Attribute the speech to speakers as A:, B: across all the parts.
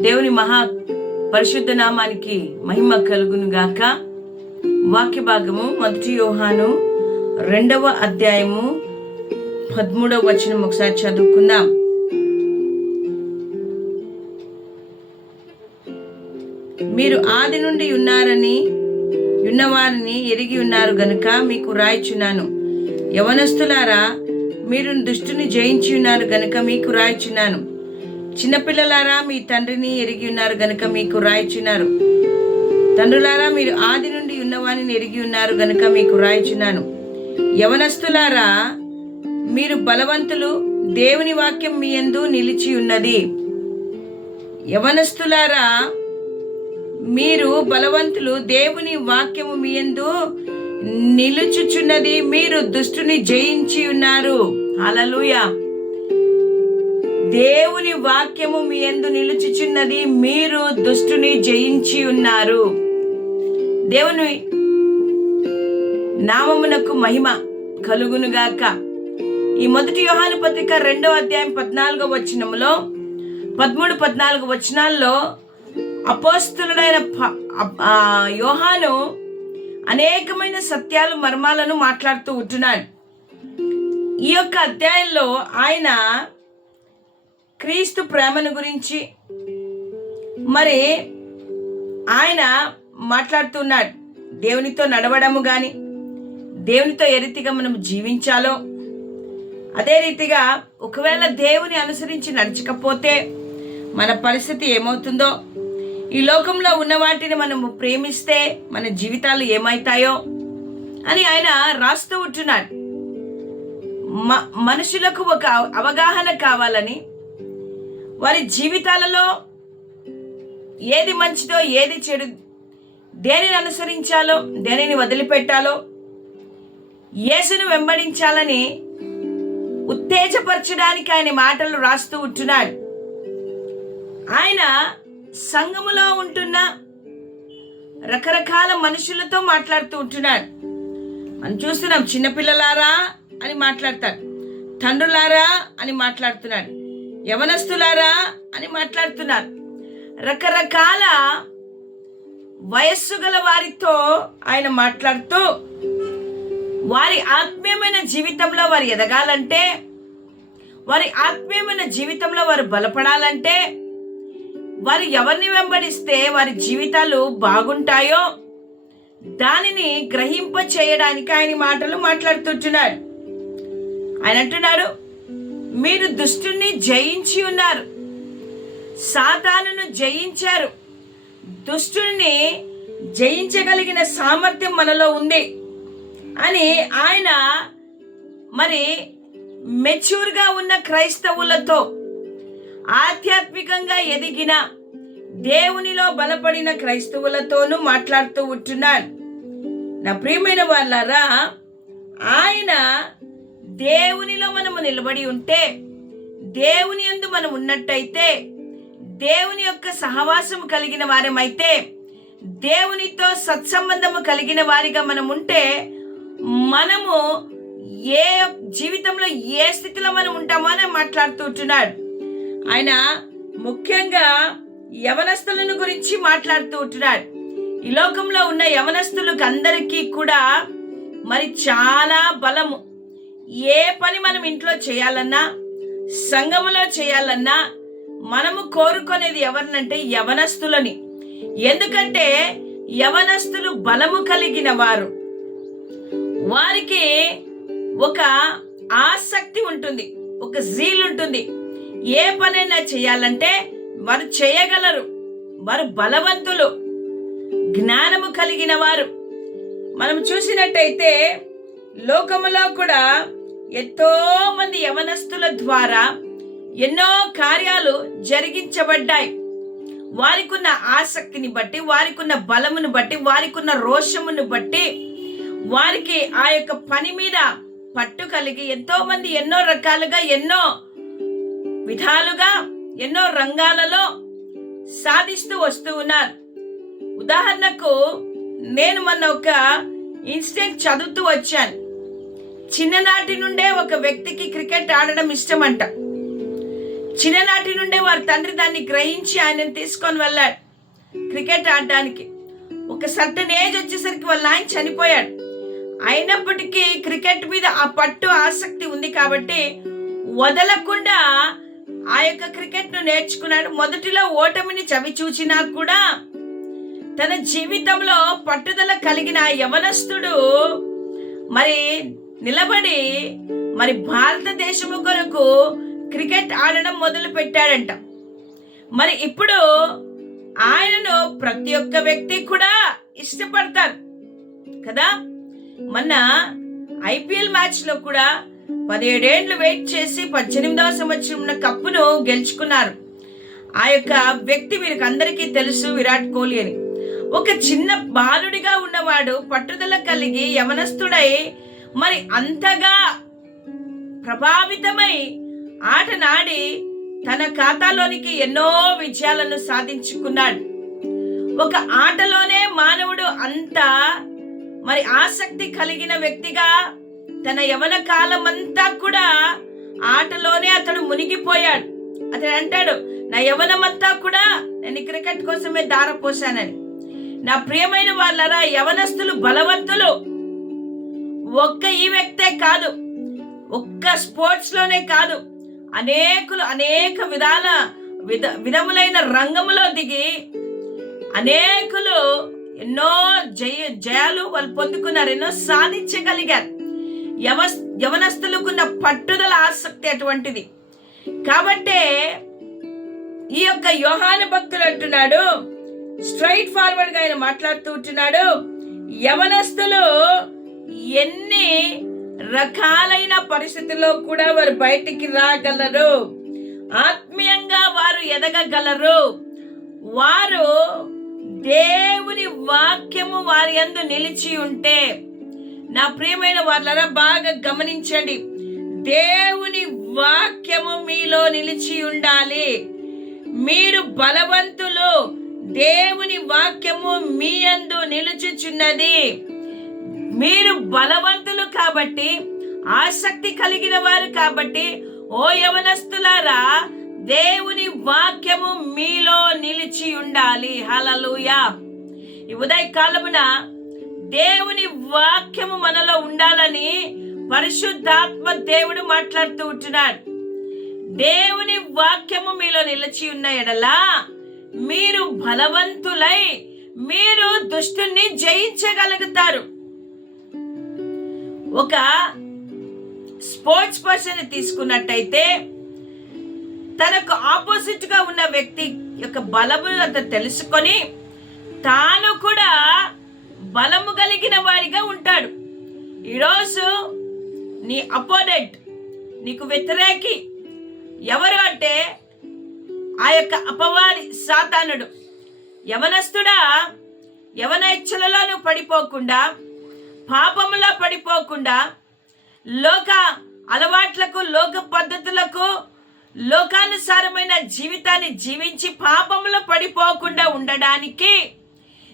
A: దేవుని మహా పరిశుద్ధ నామానికి మహిమ కలుగును గాక వాక్య భాగము మొదటి యోహాను రెండవ అధ్యాయము పదమూడవ వచనం ఒకసారి చదువుకుందాం. మీరు ఆది నుండి ఉన్నారని ఉన్నవారిని ఎరిగి ఉన్నారు గనుక మీకు రాయిచున్నాను. యవనస్తులారా మీరు దుష్టుని జయించి ఉన్నారు గనుక మీకు రాయిచున్నాను. చిన్నపిల్లలారా మీ తండ్రిని ఎరిగి ఉన్నారు గనుక మీకు రాయిచున్నారు తండ్రులారా మీరు ఆది నుండి ఉన్నవానిని ఎరిగి ఉన్నారు గనుక మీకు రాయిచున్నాను. యవనస్తులారా మీరు బలవంతులు దేవుని వాక్యం మీ యందు నిలిచి ఉన్నది. యవనస్తులారా మీరు బలవంతులు దేవుని వాక్యము మీ యందు నిలుచుచున్నది. మీరు దుష్టుని జయించి ఉన్నారు. అలలుయా దేవుని వాక్యము మీ ఎందు నిలుచుచున్నది. మీరు దుష్టుని జయించి ఉన్నారు. దేవుని నామమునకు మహిమ కలుగునుగాక ఈ మొదటి వ్యూహాన పత్రిక రెండో అధ్యాయం పద్నాలుగో వచనములో పదమూడు పద్నాలుగు వచనాల్లో అపోస్తులుడైన ప- యోహాను అనేకమైన సత్యాలు మర్మాలను మాట్లాడుతూ ఉంటున్నాడు. ఈ యొక్క అధ్యాయంలో ఆయన క్రీస్తు ప్రేమను గురించి మరి ఆయన మాట్లాడుతున్నాడు. దేవునితో నడవడము కానీ దేవునితో ఏ రీతిగా మనం జీవించాలో అదే రీతిగా ఒకవేళ దేవుని అనుసరించి నడచకపోతే మన పరిస్థితి ఏమవుతుందో ఈ లోకంలో ఉన్న వాటిని మనము ప్రేమిస్తే మన జీవితాలు ఏమవుతాయో అని ఆయన రాస్తూ ఉంటున్నాడు. మ మనుషులకు ఒక అవగాహన కావాలని వారి జీవితాలలో ఏది మంచిదో ఏది చెడు దేనిని అనుసరించాలో దేనిని వదిలిపెట్టాలో యేసును వెంబడించాలని ఉత్తేజపరచడానికి ఆయన మాటలు రాస్తూ ఉంటున్నాడు. ఆయన సంఘములో ఉంటున్న రకరకాల మనుషులతో మాట్లాడుతూ ఉంటున్నాడు. మనం చూస్తున్నాం చిన్నపిల్లలారా అని మాట్లాడతాడు తండ్రులారా అని మాట్లాడుతున్నాడు. యవనస్తులారా అని మాట్లాడుతున్నారు. రకరకాల వయస్సు గల వారితో ఆయన మాట్లాడుతూ వారి ఆత్మీయమైన జీవితంలో వారు ఎదగాలంటే వారి ఆత్మీయమైన జీవితంలో వారు బలపడాలంటే వారు ఎవరిని వెంబడిస్తే వారి జీవితాలు బాగుంటాయో దానిని గ్రహింప చేయడానికి ఆయన మాటలు మాట్లాడుతుంటున్నాడు ఆయన అంటున్నాడు మీరు దుష్టుని జయించి ఉన్నారు. సాతానును జయించారు. దుష్టుని జయించగలిగిన సామర్థ్యం మనలో ఉంది అని ఆయన మరి మెచ్యూర్గా ఉన్న క్రైస్తవులతో ఆధ్యాత్మికంగా ఎదిగిన దేవునిలో బలపడిన క్రైస్తవులతోనూ మాట్లాడుతూ ఉంటున్నాడు. నా ప్రియమైన వాళ్ళారా ఆయన దేవునిలో మనము నిలబడి ఉంటే దేవుని యందు మనం ఉన్నట్టయితే దేవుని యొక్క సహవాసము కలిగిన వారమైతే దేవునితో సత్సంబంధము కలిగిన వారిగా మనం ఉంటే మనము ఏ జీవితంలో ఏ స్థితిలో మనం ఉంటామో అని మాట్లాడుతూ ఉంటున్నాడు. ఆయన ముఖ్యంగా యవనస్తులను గురించి మాట్లాడుతూ ఉంటున్నాడు. ఈ లోకంలో ఉన్న యవనస్తులకు అందరికీ కూడా మరి చాలా బలము. ఏ పని మనం ఇంట్లో చేయాలన్నా సంఘములో చేయాలన్నా మనము కోరుకునేది ఎవరినంటే యవనస్తులని. ఎందుకంటే యవనస్తులు బలము కలిగిన వారు. వారికి ఒక ఆసక్తి ఉంటుంది ఒక జీల్ ఉంటుంది. ఏ పనైనా చేయాలంటే వారు చేయగలరు వారు బలవంతులు జ్ఞానము కలిగిన వారు. మనం చూసినట్టయితే లోకములో కూడా ఎంతో మంది యవనస్తుల ద్వారా ఎన్నో కార్యాలు జరిగించబడ్డాయి. వారికున్న ఆసక్తిని బట్టి వారికున్న బలమును బట్టి వారికున్న రోషమును బట్టి వారికి ఆ యొక్క పని మీద పట్టు కలిగి ఎంతో మంది ఎన్నో రకాలుగా ఎన్నో విధాలుగా ఎన్నో రంగాలలో సాధిస్తూ వస్తూ ఉన్నారు. ఉదాహరణకు నేను మొన్న ఒక ఇన్సిడెంట్ చదువుతూ వచ్చాను. చిన్ననాటి నుండే ఒక వ్యక్తికి క్రికెట్ ఆడడం ఇష్టమంట. చిన్ననాటి నుండే వారి తండ్రి దాన్ని గ్రహించి ఆయనను తీసుకొని వెళ్ళాడు క్రికెట్ ఆడడానికి. ఒక సర్టన్ ఏజ్ వచ్చేసరికి వాళ్ళ ఆయన చనిపోయాడు. అయినప్పటికీ క్రికెట్ మీద ఆ పట్టు ఆసక్తి ఉంది కాబట్టి వదలకుండా ఆ యొక్క క్రికెట్ను నేర్చుకున్నాడు. మొదటిలో ఓటమిని చవి చూచినా కూడా తన జీవితంలో పట్టుదల కలిగిన యవనస్తుడు మరి నిలబడి మరి భారతదేశము కొరకు క్రికెట్ ఆడడం మొదలు పెట్టాడంట. మరి ఇప్పుడు ఆయనను ప్రతి ఒక్క వ్యక్తి కూడా ఇష్టపడతారు. కదా? మొన్న ఐపీఎల్ మ్యాచ్లో కూడా పదిహేడేండ్లు వెయిట్ చేసి పద్దెనిమిదవ సంవత్సరం ఉన్న కప్పును గెలుచుకున్నారు. ఆ యొక్క వ్యక్తి వీరికి అందరికీ తెలుసు విరాట్ కోహ్లీ అని. ఒక చిన్న బాలుడిగా ఉన్నవాడు పట్టుదల కలిగి యవనస్తుడై మరి అంతగా ప్రభావితమై ఆట నాడి తన ఖాతాలోనికి ఎన్నో విజయాలను సాధించుకున్నాడు. ఒక ఆటలోనే మానవుడు అంత మరి ఆసక్తి కలిగిన వ్యక్తిగా తన యవన కాలం అంతా కూడా ఆటలోనే అతడు మునిగిపోయాడు. అతడు అంటాడు నా యవనమంతా కూడా నేను క్రికెట్ కోసమే దారపోసానని నా ప్రియమైన వాళ్ళరా యవనస్తులు బలవంతులు ఒక్క ఈ వ్యక్తే కాదు. ఒక్క స్పోర్ట్స్లోనే కాదు. అనేకులు అనేక విధాల విధ విధములైన రంగములో దిగి అనేకులు ఎన్నో జయ జయాలు వాళ్ళు పొందుకున్నారు ఎన్నో సాధించగలిగారు. యవ యవనస్తులకున్న పట్టుదల ఆసక్తి అటువంటిది. కాబట్టే ఈ యొక్క యోహాన భక్తులు అంటున్నాడు స్ట్రైట్ ఫార్వర్డ్గా ఆయన మాట్లాడుతూ ఉంటున్నాడు యవనస్తులు ఎన్ని రకాలైన పరిస్థితుల్లో కూడా వారు బయటికి రాగలరు. ఆత్మీయంగా వారు ఎదగగలరు. వారు దేవుని వాక్యము వారి అందు నిలిచి ఉంటే నా ప్రియమైన వాళ్ళరా బాగా గమనించండి. దేవుని వాక్యము మీలో నిలిచి ఉండాలి. మీరు బలవంతులు. దేవుని వాక్యము మీ అందు నిలుచుచున్నది. మీరు బలవంతులు కాబట్టి ఆసక్తి కలిగిన వారు కాబట్టి ఓ యవనస్తులారా దేవుని వాక్యము మీలో నిలిచి ఉండాలి. హలలుయా ఈ ఉదయ కాలమున దేవుని వాక్యము మనలో ఉండాలని పరిశుద్ధాత్మ దేవుడు మాట్లాడుతూ ఉంటున్నాడు. దేవుని వాక్యము మీలో నిలిచి ఉన్న ఎడలా మీరు బలవంతులై మీరు దుష్టుని జయించగలుగుతారు. ఒక స్పోర్ట్స్ పర్సన్ తీసుకున్నట్టయితే తనకు ఆపోజిట్గా ఉన్న వ్యక్తి యొక్క బలము అంత తెలుసుకొని తాను కూడా బలము కలిగిన వారిగా ఉంటాడు. ఈరోజు నీ అపోనెంట్ నీకు వ్యతిరేకి ఎవరు అంటే ఆ యొక్క అపవాది సాతానుడు. యవనస్తుడా యవన ఇచ్చలలో నువ్వు పడిపోకుండా పాపములో పడిపోకుండా లోక అలవాట్లకు లోక పద్ధతులకు లోకానుసారమైన జీవితాన్ని జీవించి పాపములో పడిపోకుండా ఉండడానికి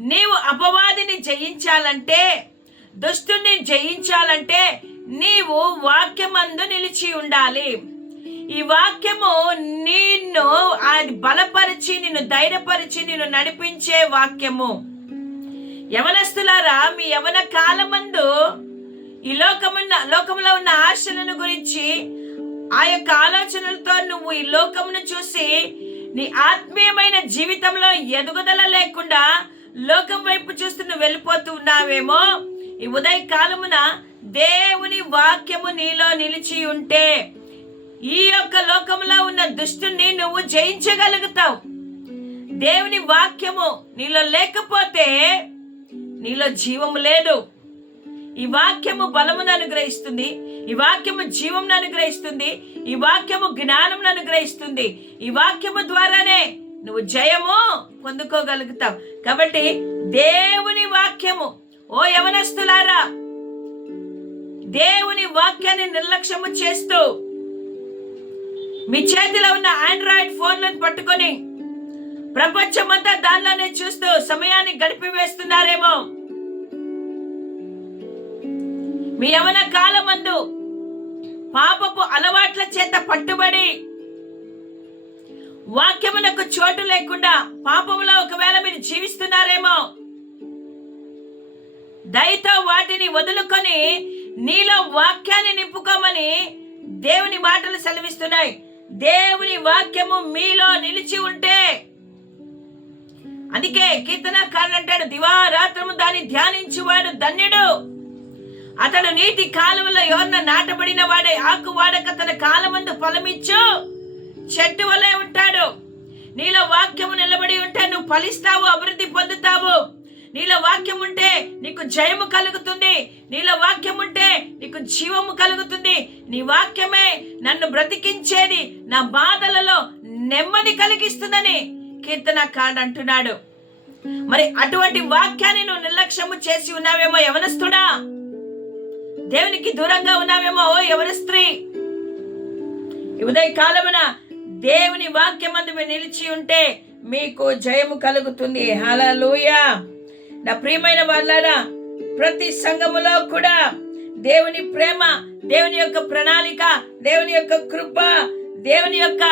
A: నీవు అపవాదిని జయించాలంటే దుష్టుని జయించాలంటే నీవు వాక్యమందు నిలిచి ఉండాలి. ఈ వాక్యము నిన్ను అది బలపరిచి నిన్ను ధైర్యపరిచి నిన్ను నడిపించే వాక్యము. యవనస్తులారా మీ యవన కాలమందు ఈ లోకమున్న లోకంలో ఉన్న ఆశలను గురించి ఆ యొక్క ఆలోచనలతో నువ్వు ఈ లోకమును చూసి నీ ఆత్మీయమైన జీవితంలో ఎదుగుదల లేకుండా లోకం వైపు చూస్తూ నువ్వు వెళ్ళిపోతూ ఉన్నావేమో ఈ ఉదయ కాలమున దేవుని వాక్యము నీలో నిలిచి ఉంటే ఈ యొక్క లోకంలో ఉన్న దుష్టుని నువ్వు జయించగలుగుతావు. దేవుని వాక్యము నీలో లేకపోతే నీలో జీవము లేదు. ఈ వాక్యము బలమును అనుగ్రహిస్తుంది. ఈ వాక్యము జీవంను అనుగ్రహిస్తుంది. ఈ వాక్యము జ్ఞానంను అనుగ్రహిస్తుంది. ఈ వాక్యము ద్వారానే నువ్వు జయము పొందుకోగలుగుతావు. కాబట్టి దేవుని వాక్యము ఓ యవనస్తులారా దేవుని వాక్యాన్ని నిర్లక్ష్యము చేస్తూ మీ చేతిలో ఉన్న ఆండ్రాయిడ్ ఫోన్లను పట్టుకొని ప్రపంచమంతా దానిలోనే చూస్తూ సమయాన్ని గడిపివేస్తున్నారేమో. మీ యవన కాలమందు పాపపు అలవాట్ల చేత పట్టుబడి వాక్యమునకు చోటు లేకుండా పాపములో ఒకవేళ మీరు జీవిస్తున్నారేమో దయతో వాటిని వదులుకొని నీలో వాక్యాన్ని నింపుకోమని దేవుని మాటలు సెలవిస్తున్నాయి. దేవుని వాక్యము మీలో నిలిచి ఉంటే అందుకే కీర్తనకారుడు అంటాడు దివారాత్రము దాన్ని ధ్యానించువాడు ధన్యుడు. అతడు నీటి కాలువలో ఎవరిన నాటబడిన వాడే ఆకు వాడక తన కాలమందు ఫలమిచ్చు. చెట్టు వలె ఉంటాడు. నీలో వాక్యము నిలబడి ఉంటే నువ్వు ఫలిస్తావు అభివృద్ధి పొందుతావు. నీలో వాక్యం ఉంటే నీకు జయము కలుగుతుంది. నీలో వాక్యం ఉంటే నీకు జీవము కలుగుతుంది. నీ వాక్యమే నన్ను బ్రతికించేది. నా బాధలలో నెమ్మది కలిగిస్తుందని కీర్తనకారుడు అంటున్నాడు. మరి అటువంటి వాక్యాన్ని నువ్వు నిర్లక్ష్యము చేసి ఉన్నావేమో యవనస్తుడా? దేవునికి దూరంగా ఉన్నామేమో ఓ ఎవరి స్త్రీ? ఉదయ కాలమున దేవుని వాక్యమందు మీరు నిలిచి ఉంటే మీకు జయము కలుగుతుంది. హల్లెలూయా. నా ప్రియమైన వాళ్ళారా ప్రతి సంఘములో కూడా దేవుని ప్రేమ దేవుని యొక్క ప్రణాళిక దేవుని యొక్క కృప దేవుని యొక్క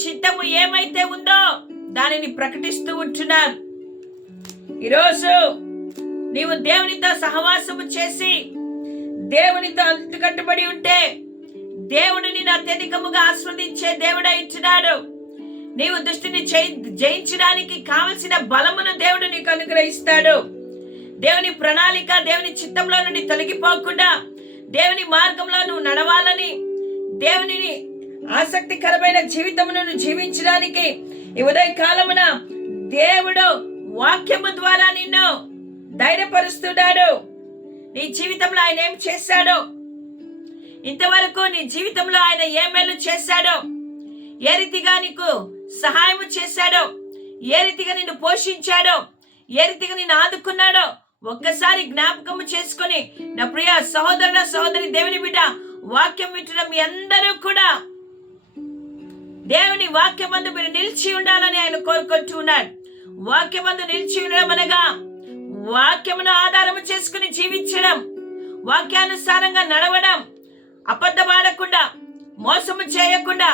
A: చిత్తము ఏమైతే ఉందో దానిని ప్రకటిస్తూ ఉంటున్నారు. ఈరోజు నీవు దేవునితో సహవాసము చేసి దేవునితో అంటుకట్టుబడి ఉంటే దేవుడు నిన్ను అత్యధికముగా ఆస్వాదించే దేవుడై ఇచ్చినాడు. నీవు దృష్టిని జయించడానికి కావలసిన బలమును దేవుడు నీకు అనుగ్రహిస్తాడు. దేవుని ప్రణాళిక దేవుని చిత్తంలో నుండి తొలగిపోకుండా దేవుని మార్గంలో నువ్వు నడవాలని దేవునిని ఆసక్తికరమైన జీవితమును జీవించడానికి ఈ ఉదయ కాలమున దేవుడు వాక్యము ద్వారా నిన్ను ధైర్యపరుస్తున్నాడు. నీ జీవితంలో ఆయన ఏం చేశాడో? ఇంతవరకు నీ జీవితంలో ఆయన ఏ మేలు చేశాడో? ఏ రీతిగా నీకు సహాయం చేశాడో? ఏ రీతిగా నిన్ను పోషించాడో? ఏ రీతిగా నిన్ను ఆదుకున్నాడో? ఒక్కసారి జ్ఞాపకం చేసుకొని నా ప్రియ సహోదరుల సహోదరి దేవుని బిడ్డ వాక్యం వింటున్న మీ అందరూ కూడా దేవుని వాక్యమందు మీరు నిలిచి ఉండాలని ఆయన కోరుకుంటూ ఉన్నాడు వాక్యమందు నిలిచి ఉండడం అనగా వాక్యమును ఆధారము చేసుకుని జీవించడం వాక్యానుసారంగా నడవడం అబద్ధమాడకుండా మోసము చేయకుండా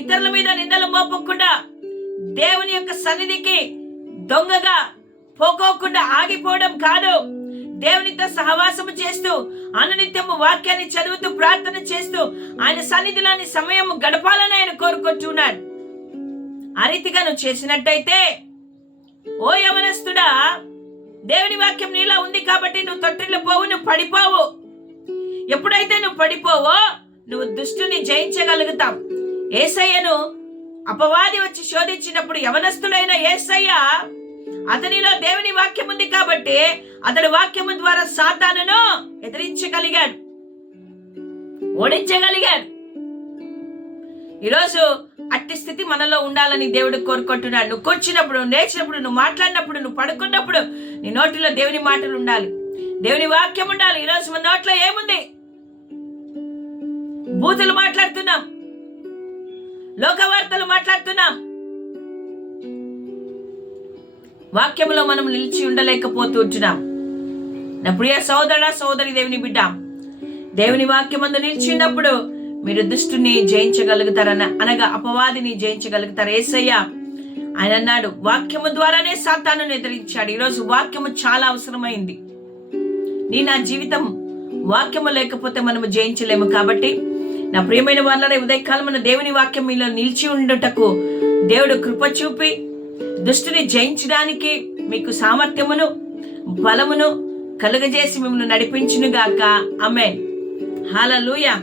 A: ఇతరుల మీద నిందలు మోపకుండా దేవుని యొక్క సన్నిధికి దొంగగా పోకోకుండా ఆగిపోవడం కాదు. దేవునితో సహవాసము చేస్తూ అనునిత్యము వాక్యాన్ని చదువుతూ ప్రార్థన చేస్తూ ఆయన సన్నిధిలోని సమయం గడపాలని ఆయన కోరుకుంటున్నాడు. ఆ రీతిగా నువ్వు చేసినట్టయితే ఓ యవనస్తుడా దేవుని వాక్యం నీలో ఉంది కాబట్టి నువ్వు తొట్టిల్లు పోవు నువ్వు పడిపోవు. ఎప్పుడైతే నువ్వు పడిపోవో నువ్వు దుష్టుని జయించగలుగుతాం. ఏసయ్యను అపవాది వచ్చి శోధించినప్పుడు యవనస్తుడైన ఏసయ్య అతనిలో దేవుని వాక్యం ఉంది కాబట్టి అతడు వాక్యము ద్వారా సాతానును ఎదిరించగలిగాడు ఓడించగలిగాడు. ఈరోజు అట్టి స్థితి మనలో ఉండాలని దేవుడు కోరుకుంటున్నాడు. నువ్వు కూర్చున్నప్పుడు లేచినప్పుడు నువ్వు మాట్లాడినప్పుడు నువ్వు పడుకున్నప్పుడు నీ నోటిలో దేవుని మాటలు ఉండాలి. దేవుని వాక్యం ఉండాలి. ఈరోజు మన నోట్లో ఏముంది? బూతులు మాట్లాడుతున్నాం. లోకవార్తలు మాట్లాడుతున్నాం. వాక్యంలో మనం నిలిచి ఉండలేకపోతూ ఉంటున్నాం. నా ప్రియ సోదర సోదరి దేవుని బిడ్డ దేవుని వాక్యమందు నిలిచి ఉన్నప్పుడు మీరు దుష్టుని జయించగలుగుతారన్న అనగా అపవాదిని జయించగలుగుతారు. ఏసయ్య ఆయన అన్నాడు వాక్యము ద్వారానే సాతాను ఎదిరించాడు. ఈరోజు వాక్యము చాలా అవసరమైంది. నీ నా జీవితం వాక్యము లేకపోతే మనము జయించలేము కాబట్టి నా ప్రియమైన వాళ్ళ ఉదయకాలమున దేవుని వాక్యం మీలో నిలిచి ఉండుటకు దేవుడు కృప చూపి దుష్టుని జయించడానికి మీకు సామర్థ్యమును బలమును కలుగజేసి మిమ్మల్ని నడిపించునుగాక. Amen hallelujah.